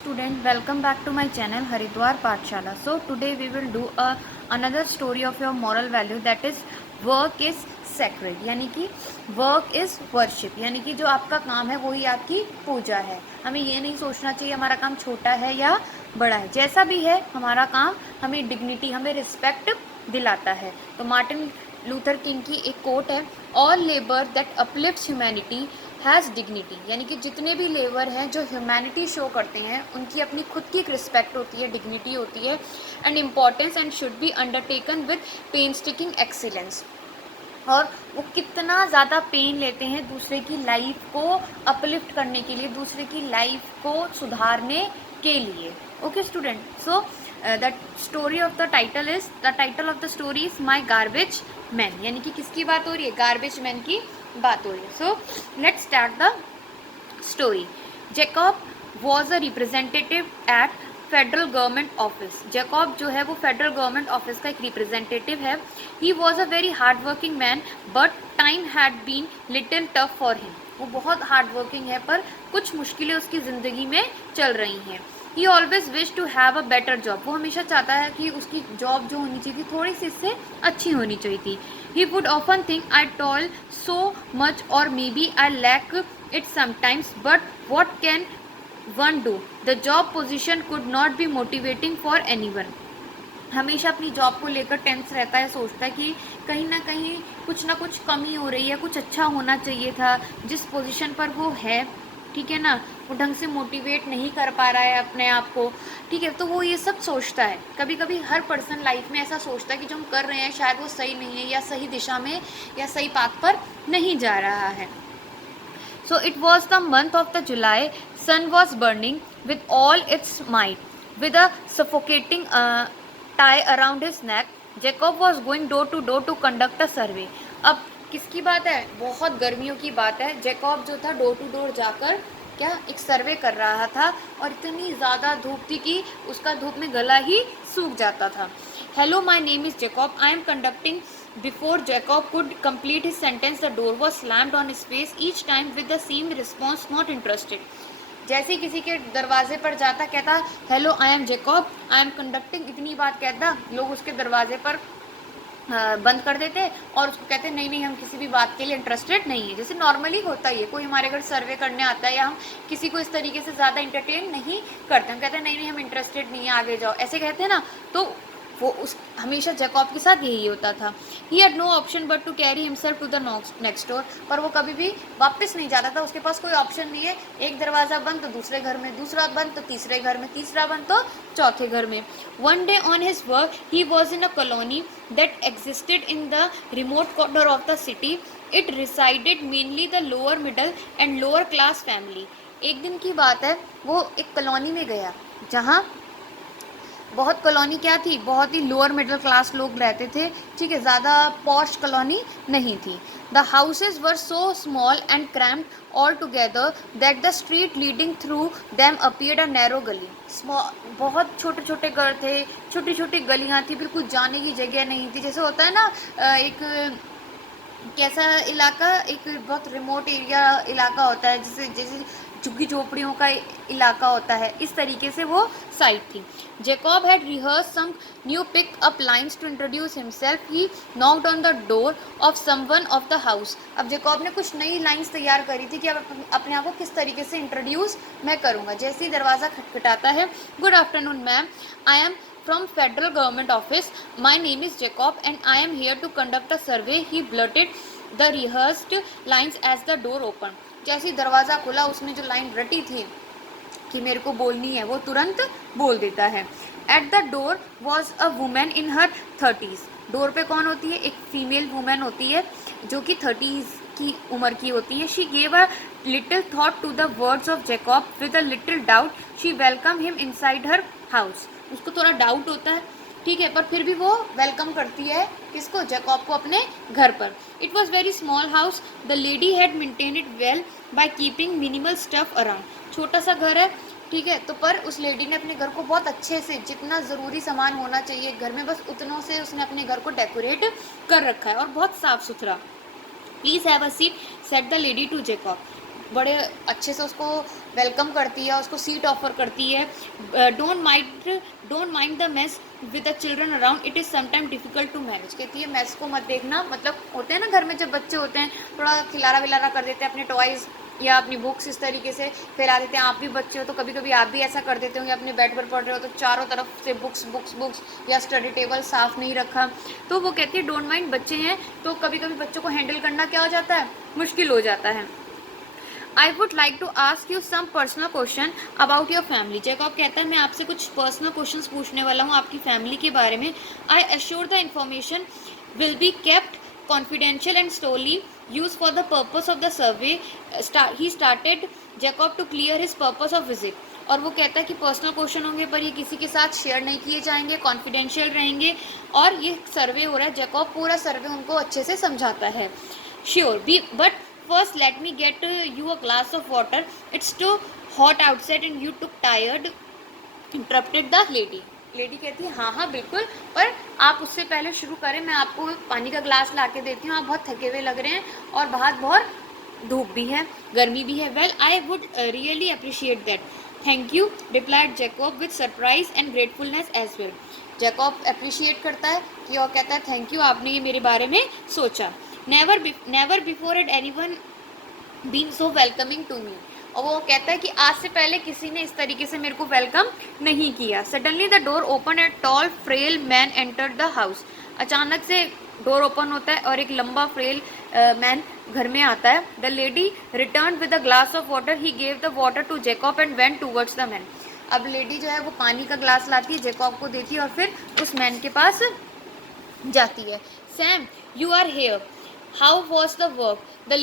Student, welcome back to my channel Haridwar Pathshala. So today we will do another story of your moral value, that is work is sacred. यानी कि work is worship, यानी कि जो आपका काम है वही आपकी पूजा है. हमें ये नहीं सोचना चाहिए हमारा काम छोटा है या बड़ा है, जैसा भी है हमारा काम हमें डिग्निटी, हमें रिस्पेक्ट दिलाता है. तो मार्टिन लूथर किंग की एक कोट है, all labour that uplifts humanity has dignity. यानी कि जितने भी लेबर हैं जो ह्यूमैनिटी शो करते हैं उनकी अपनी खुद की एक रिस्पेक्ट होती है, डिग्निटी होती है and importance, and should be undertaken with painstaking excellence. और वो कितना ज़्यादा पेन लेते हैं दूसरे की लाइफ को अपलिफ्ट करने के लिए, दूसरे की लाइफ को सुधारने के लिए. Okay student, so the story of the title of the story is my garbage man. यानी कि किसकी बात हो रही है? गार्बेज मैन की बात हो रही है. So let's start the story. Jacob was a representative at federal government office. Jacob जो है वो फेडरल गवर्नमेंट ऑफिस का एक रिप्रेजेंटेटिव है. He was a very hard working man but time had been little tough for him. वो बहुत hard working है पर कुछ मुश्किलें उसकी ज़िंदगी में चल रही हैं. He always wish to have a better job. वो हमेशा चाहता है कि उसकी जॉब जो होनी चाहिए थी थोड़ी सी इससे अच्छी होनी चाहिए थी. He would often think I toil so much और maybe I lack it sometimes, but what can one do? The job position could not be motivating for anyone. हमेशा अपनी जॉब को लेकर टेंस रहता है, सोचता है कि कहीं ना कुछ कमी हो रही है, कुछ अच्छा होना चाहिए था जिस पोजीशन पर वो है. ठीक है ना, वो ढंग से मोटिवेट नहीं कर पा रहा है अपने आप को. ठीक है, तो वो ये सब सोचता है. कभी कभी हर पर्सन लाइफ में ऐसा सोचता है कि जो हम कर रहे हैं शायद वो सही नहीं है या सही दिशा में या सही पाथ पर नहीं जा रहा है. So it was the month of the July. Sun was burning with all its might. With a suffocating tie around his neck, Jacob was going door to conduct a survey. अब किसकी बात है? बहुत गर्मियों की बात है. जैकब जो था डोर टू डोर जाकर क्या एक सर्वे कर रहा था और इतनी ज़्यादा धूप थी कि उसका धूप में गला ही सूख जाता था. Hello, my name is Jacob. I am conducting. Before Jacob could complete his sentence, the door was slammed on his face, each time with the same response, not interested. जैसे ही किसी के दरवाजे पर जाता कहता hello I am Jacob, I am conducting, इतनी बात कहता लोग उसके दरवाजे पर बंद कर देते और उसको कहते नहीं नहीं हम किसी भी बात के लिए इंटरेस्टेड नहीं है. जैसे नॉर्मली होता ही है, कोई हमारे घर सर्वे करने आता है या हम किसी को इस तरीके से ज़्यादा इंटरटेन नहीं करते, हम कहते हैं नहीं नहीं हम इंटरेस्टेड नहीं है, आगे जाओ, ऐसे कहते हैं ना. तो वो उस हमेशा जैकब के साथ यही होता था. He had no option but to carry himself to the next door. पर वो कभी भी वापस नहीं जाता था, उसके पास कोई ऑप्शन नहीं है. एक दरवाज़ा बंद तो दूसरे घर में, दूसरा बंद तो तीसरे घर में, तीसरा बंद तो चौथे घर में. One day on his work he was in a colony that existed in the remote corner of the city. It resided mainly the lower middle and lower class family. एक दिन की बात है, वो एक कॉलोनी में गया जहाँ बहुत कॉलोनी क्या थी, बहुत ही लोअर मिडिल क्लास लोग रहते थे. ठीक है, ज़्यादा पॉश कॉलोनी नहीं थी. The houses were so small and crammed all together that the street leading through them appeared a narrow गली. बहुत छोटे छोटे घर थे, छोटी छोटी गलियाँ थी, बिल्कुल जाने की जगह नहीं थी. जैसे होता है ना एक कैसा इलाका, एक बहुत रिमोट एरिया इलाका होता है, जैसे जैसे झुग्गी झोपड़ियों का इलाका होता है, इस तरीके से वो साइट थी. Jacob had rehearse some new pick up lines to introduce himself. He knocked on the door of someone of the house. अब जैकब ने कुछ नई लाइन्स तैयार करी थी कि अब अपने आप को किस तरीके से इंट्रोड्यूस मैं करूँगा. जैसे ही दरवाज़ा खटखटाता है, good afternoon ma'am, I am from federal government office. My name is Jacob and I am here to conduct a survey. He blurted the rehearsed lines as the door opened. जैसे दरवाज़ा खुला उसने जो लाइन रटी थी कि मेरे को बोलनी है वो तुरंत बोल देता है. At the door was a women in her 30s. Door पे कौन होती है? एक फीमेल वुमेन होती है जो कि 30s की उम्र की होती है. She gave a little thought to the words of Jacob with a little doubt. She welcome him inside her house. उसको थोड़ा डाउट होता है, ठीक है, पर फिर भी वो वेलकम करती है किसको? जैकब को अपने घर पर. It was very small house. The lady had maintain it well by keeping minimal stuff around. छोटा सा घर है, ठीक है, तो पर उस लेडी ने अपने घर को बहुत अच्छे से, जितना ज़रूरी सामान होना चाहिए घर में बस उतनों से उसने अपने घर को डेकोरेट कर रखा है और बहुत साफ़ सुथरा. Please have a seat, said the lady to Jacob. बड़े अच्छे से उसको वेलकम करती है, उसको सीट ऑफर करती है. Don't mind the mess with the children around, it is sometime difficult to manage. कहती है मेस को मत देखना, मतलब होते हैं ना घर में जब बच्चे होते हैं थोड़ा खिलारा विलारा कर देते हैं, अपने टॉयज़ या अपनी बुक्स इस तरीके से फैला देते हैं. आप भी बच्चे हो तो कभी कभी आप भी ऐसा कर देते होंगे, अपने बेड पर पढ़ रहे हो तो चारों तरफ से बुक्स बुक्स बुक्स, या स्टडी टेबल साफ़ नहीं रखा. तो वो कहती है डोंट माइंड, बच्चे हैं तो कभी कभी बच्चों को हैंडल करना क्या हो जाता है, मुश्किल हो जाता है. I would like to ask you some personal question about your family. Jacob कहता है मैं आपसे कुछ पर्सनल क्वेश्चंस पूछने वाला हूँ आपकी फैमिली के बारे में. I assure the information will be kept confidential and strictly used for the purpose of the survey. He started Jacob to clear his purpose of visit. और वो कहता है कि पर्सनल क्वेश्चन होंगे पर ये किसी के साथ शेयर नहीं किए जाएंगे, कॉन्फिडेंशियल रहेंगे. और ये सर्वे हो रहा है, जैकब पूरा सर्वे उनको अच्छे से समझाता है. Sure be, but first let me get you a glass of water, it's too hot outside and you took tired, interrupted the lady. Lady कहती है हाँ हाँ बिल्कुल, पर आप उससे पहले शुरू करें, मैं आपको पानी का ग्लास ला के देती हूँ, आप बहुत थके हुए लग रहे हैं और बाहर बहुत धूप भी है, गर्मी भी है. Well I would really appreciate that, thank you, replied Jacob with surprise and gratefulness as well. Jacob appreciate करता है कि और कहता है थैंक यू, आपने ये मेरे बारे में सोचा. Never before at anyone been so welcoming to me. और वो कहता है कि आज से पहले किसी ने इस तरीके से मेरे को वेलकम नहीं किया. Suddenly the door open, a tall frail man entered the house. अचानक से डोर ओपन होता है और एक लंबा फ्रेल मैन घर में आता है. The lady return with a glass of water, he gave the water to Jacob and went towards the man. अब लेडी जो है वो पानी का ग्लास लाती है, जैकब को देती है और फिर उस मैन के पास जाती है. Sam you are here, how was the work, the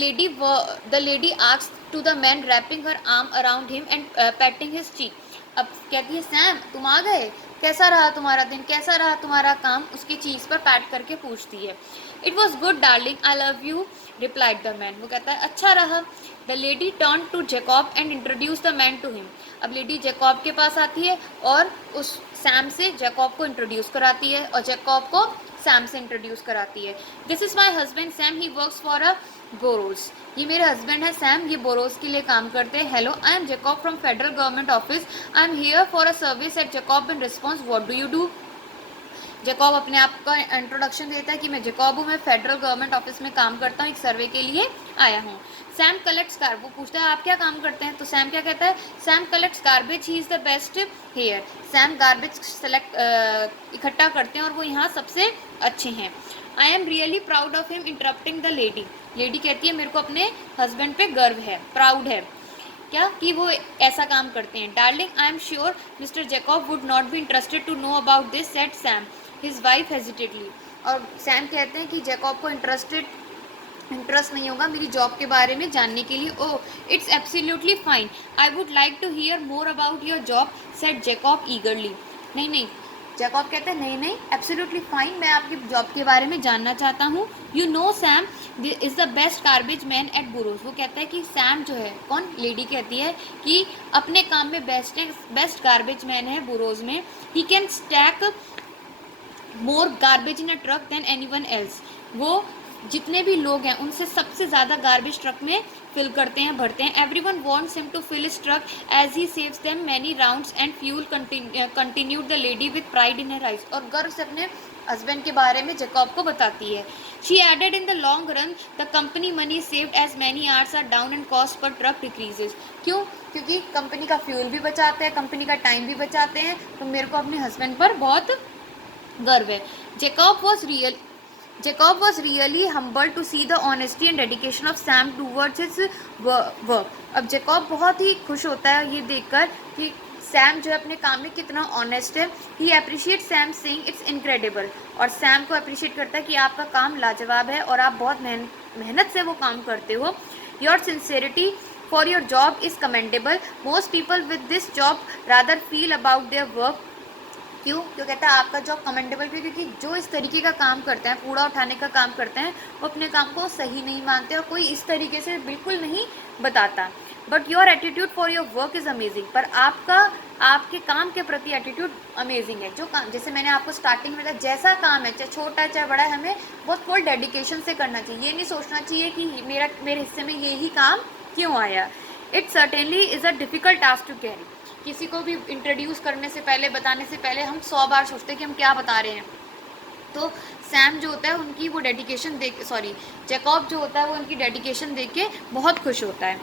lady asked to the man, wrapping her arm around him and patting his cheek. अब कहती है सैम तुम आ गए, कैसा रहा तुम्हारा दिन, कैसा रहा तुम्हारा काम, उसकी चीज़ पर पैट करके पूछती है. It was good darling, I love you, replied the man. वो कहता है अच्छा रहा. The lady turn to Jacob and introduce the man to him. अब लेडी जैकब के पास आती है और उस सैम से जैकब को इंट्रोड्यूस कराती है और जैकब को सैम से इंट्रोड्यूस कराती है. This is my husband Sam, he works for a borrows. ये मेरे हस्बैंड है सैम, ये बोरोज के लिए काम करते हैं. Hello, I am Jacob from federal government office, I am here for a service eight Jacob. In response what do you do. Jacob अपने आप का इंट्रोडक्शन देता है कि मैं जैकब हूँ, मैं फेडरल गवर्नमेंट ऑफिस में काम करता हूँ, एक सर्वे के लिए आया हूँ. Sam collects garbage. वो पूछता है आप क्या काम करते हैं, तो सैम क्या कहता है, Sam collects garbage, he is the best here. Sam garbage इकट्ठा करते हैं और वो यहाँ सबसे अच्छे हैं. I am really proud of him, interrupting the lady. Lady कहती है मेरे को अपने हस्बैंड पे गर्व है, प्राउड है क्या कि वो ऐसा काम करते हैं. Darling I am sure Mr Jacob would not be interested to know about this, said Sam his wife hesitatedly. और सैम कहते हैं कि जैकब को इंटरेस्ट नहीं होगा मेरी जॉब के बारे में जानने के लिए. Oh it's absolutely fine, I would like to hear more about your job, said Jacob eagerly. नहीं नहीं, जैकब कहते हैं नहीं नहीं, एब्सोल्युटली फाइन, मैं आपकी जॉब के बारे में जानना चाहता हूँ. You know Sam is the best garbage man eight borrows. वो कहता है कि सैम जो है, कौन, लेडी कहती है कि अपने काम में बेस्ट गार्बेज मैन है बोरोज में. He can stack more garbage in a truck than anyone else. वो जितने भी लोग हैं उनसे सबसे ज़्यादा गार्बेज ट्रक में फिल करते हैं, भरते हैं. Everyone wants him to fill his truck as he saves them many rounds and fuel, continued the lady with pride in her eyes. और गर्व से अपने हस्बैंड के बारे में जैकब को बताती है. She added in the long run the company money saved as many hours are down and cost per truck decreases. क्यों, क्योंकि कंपनी का फ्यूल भी बचाते हैं, कंपनी का टाइम भी बचाते हैं, तो मेरे को अपने हस्बैंड पर बहुत गर्व है. Jacob was really humbled to see the honesty and dedication of Sam towards his work. अब जैकब बहुत ही खुश होता है ये देखकर कि सैम जो है अपने काम में कितना ऑनेस्ट है. He appreciate Sam saying it's incredible. और सैम को अप्रिशिएट करता है कि आपका काम लाजवाब है और आप बहुत मेहनत से वो काम करते हो. Your sincerity for your job is commendable. Most people with this job rather feel about their work. क्यों, क्यों कहता है आपका जॉब कमेंडेबल भी, क्योंकि जो इस तरीके का काम करते हैं, कूड़ा उठाने का काम करते हैं, वो अपने काम को सही नहीं मानते और कोई इस तरीके से बिल्कुल नहीं बताता. But your attitude for your work is amazing. पर आपके काम के प्रति एटीट्यूड अमेजिंग है. जो काम, जैसे मैंने आपको स्टार्टिंग में कहा, जैसा काम है, चाहे छोटा है चाहे बड़ा है, हमें बहुत फुल डेडिकेशन से करना चाहिए. ये नहीं सोचना चाहिए कि मेरे हिस्से में यही काम क्यों आया। It certainly is a difficult task to carry. किसी को भी इंट्रोड्यूस करने से पहले, बताने से पहले हम 100 बार सोचते हैं कि हम क्या बता रहे हैं। तो सैम जो होता है उनकी वो डेडिकेशन देख, सॉरी जैकॉब जो होता है वो उनकी डेडिकेशन देख के बहुत खुश होता है।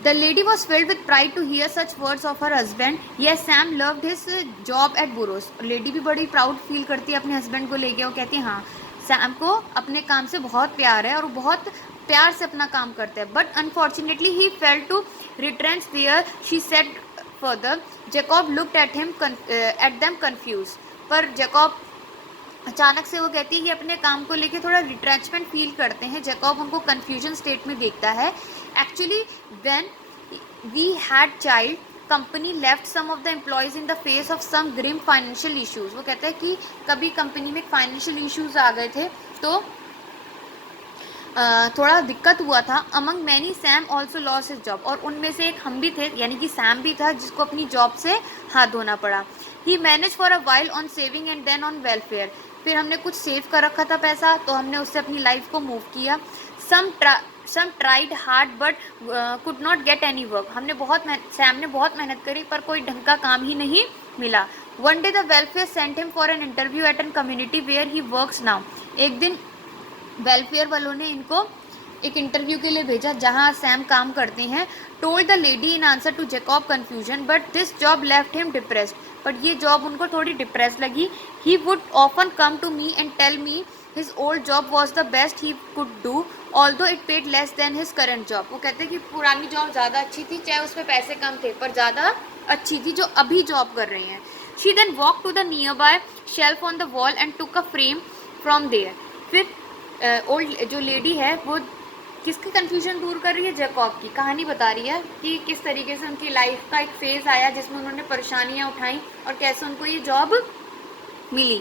The lady was filled with pride to hear such words of her husband. Yes, Sam loved his job at Burroughs. Lady भी बड़ी प्राउड फील करती है अपने हस्बैंड को लेके। वो कहती है हाँ, सैम को अपने काम से बहुत प्यार है और वो बहुत प्यार से अपना काम करता है। But unfortunately he fail to retrench there, she said further. Jacob looked at them confuse. पर जैकॉब अचानक से वो कहती है कि अपने काम को लेके थोड़ा रिट्रेचमेंट फील करते हैं। जैकॉब उनको कन्फ्यूजन स्टेट में देखता है। Actually when we had child company left some of the employees in the face of some grim financial issues. वो कहते हैं कि कभी कंपनी में फाइनेंशियल इश्यूज आ गए थे तो थोड़ा दिक्कत हुआ था। Among many Sam also loss his job. और उनमें से एक हम भी थे, यानी कि सैम भी था जिसको अपनी जॉब से हाथ धोना पड़ा। He manage for a while on saving and then on welfare. फिर हमने कुछ सेव कर रखा था पैसा तो हमने उससे अपनी लाइफ को मूव किया। Sam tried hard but could not get any work. Sam ने बहुत मेहनत करी पर कोई ढंग का काम ही नहीं मिला। One day the welfare sent him for an interview at an community where he works now. एक दिन वेलफेयर वालों ने इनको एक इंटरव्यू के लिए भेजा जहां सैम काम करते हैं। Told the lady in answer to Jacob confusion but this job left him depressed. But ये जॉब उनको थोड़ी डिप्रेस लगी। He would often come to me and tell me his old job was the best he could do although it paid less than his current job. वो कहते हैं कि पुरानी job ज़्यादा अच्छी थी, चाहे उसमें पैसे कम थे पर ज़्यादा अच्छी थी जो अभी जॉब कर रही हैं। She then walk to the nearby shelf on the wall and took a frame from there. फिर ओल्ड जो लेडी है वो किसकी कन्फ्यूजन दूर कर रही है, जैकॉब की कहानी बता रही है कि किस तरीके से उनकी लाइफ का एक फेज़ आया जिसमें उन्होंने परेशानियां उठाई और कैसे उनको ये जॉब मिली।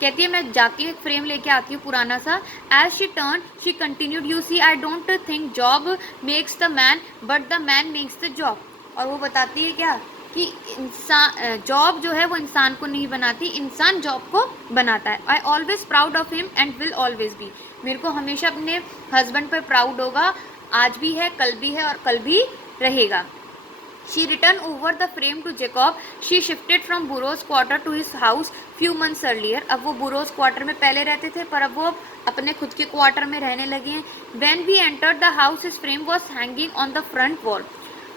कहती है मैं जाके एक फ्रेम लेके आती हूँ पुराना सा। As she turn she continued you see I don't think job makes the man but the man makes the job. और वो बताती है क्या कि इंसान जॉब जो है वो इंसान को नहीं बनाती, इंसान जॉब को बनाता है। I always proud of him and will always be. मेरे को हमेशा अपने हस्बैंड पर प्राउड होगा, आज भी है, कल भी है और कल भी रहेगा। She returned over the frame to Jacob. She shifted from Burroughs quarter to his house few months earlier. अब वो Burroughs quarter में पहले रहते थे पर अब वो अपने खुद के क्वार्टर में रहने लगे हैं। When we entered the house, his frame was hanging on the front wall.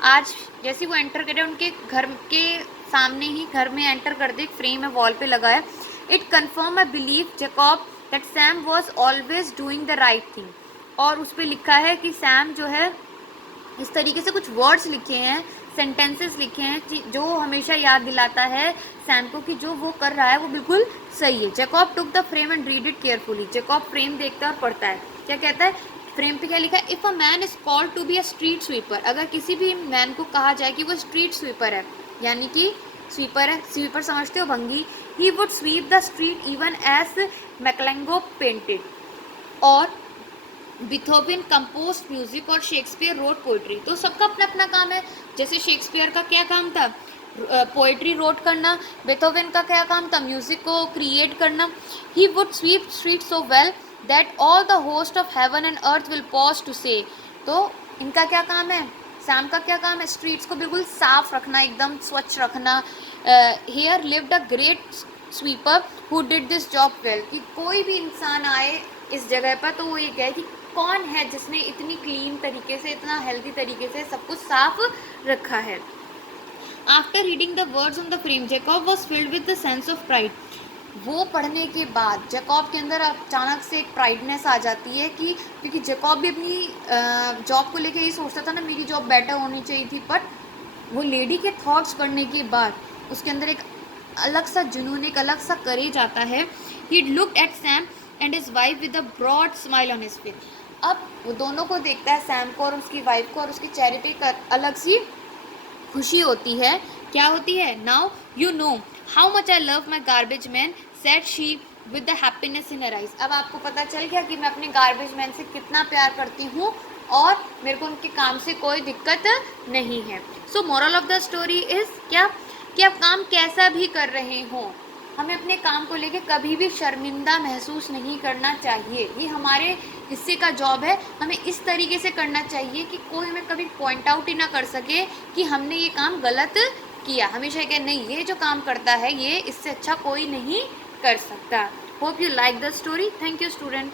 आज जैसे वो एंटर करे उनके घर के सामने ही घर में एंटर कर दे, एक फ्रेम है वॉल पे लगा है। It confirmed my belief, Jacob, that Sam was always doing the right thing. और उस पर लिखा है कि सैम जो है इस तरीके से कुछ वर्ड्स लिखे हैं, सेंटेंसेस लिखे हैं जो हमेशा याद दिलाता है सैम को कि जो वो कर रहा है वो बिल्कुल सही है। Jakob took the frame and read it carefully. Jakob frame देखता है और पढ़ता है। क्या कहता है फ्रेम पे, क्या लिखा है? If a man is called to be a street sweeper. अगर किसी भी मैन को कहा जाए कि वो स्ट्रीट स्वीपर है, यानी कि स्वीपर है, स्वीपर समझते हो भंगी, he would sweep the street even as Michelangelo painted. और बीथोवन कंपोज म्यूजिक और शेक्सपियर रोट पोइट्री। तो सबका अपना अपना काम है। जैसे शेक्सपियर का क्या काम था? पोइट्री रोट करना। बीथोवन का क्या काम था? म्यूजिक को क्रिएट करना। He would sweep street so well that all the host of heaven and earth will pause to say. तो इनका क्या काम है? सैम का क्या काम है? स्ट्रीट्स को बिल्कुल साफ रखना, एकदम स्वच्छ रखना। Here lived a great sweeper who did this job well. कि कोई भी इंसान आए इस जगह पर तो वो ये कहे कि कौन है जिसने इतनी क्लीन तरीके से, इतना हेल्दी तरीके से सब कुछ साफ रखा है। After reading the words on the frame Jakob was filled with the sense of pride. वो पढ़ने के बाद जैकॉब के अंदर अचानक से एक प्राइडनेस आ जाती है कि क्योंकि जैकॉब भी अपनी जॉब को लेके यही सोचता था ना, मेरी जॉब बेटर होनी चाहिए थी। बट वो लेडी के थॉट्स पढ़ने के बाद उसके अंदर एक अलग सा जुनून, एक अलग सा करेज आता है। He looked at Sam and his wife with a broad smile on his face. अब वो दोनों को देखता है, सैम को और उसकी वाइफ को, और उसके चेहरे पे एक अलग सी खुशी होती है। क्या होती है? Now you know how much I love my garbage man said she with the happiness in her eyes. अब आपको पता चल गया कि मैं अपने गार्बेज मैन से कितना प्यार करती हूँ और मेरे को उनके काम से कोई दिक्कत नहीं है। सो moral of the story is क्या कि आप काम कैसा भी कर रहे हो, हमें अपने काम को लेके कभी भी शर्मिंदा महसूस नहीं करना चाहिए। ये हमारे हिस्से का जॉब है, हमें इस तरीके से करना चाहिए कि कोई हमें कभी पॉइंट आउट ही ना कर सके कि हमने ये काम गलत किया। हमेशा कहे नहीं, ये जो काम करता है ये इससे अच्छा कोई नहीं कर सकता। Hope you like the story. Thank you student.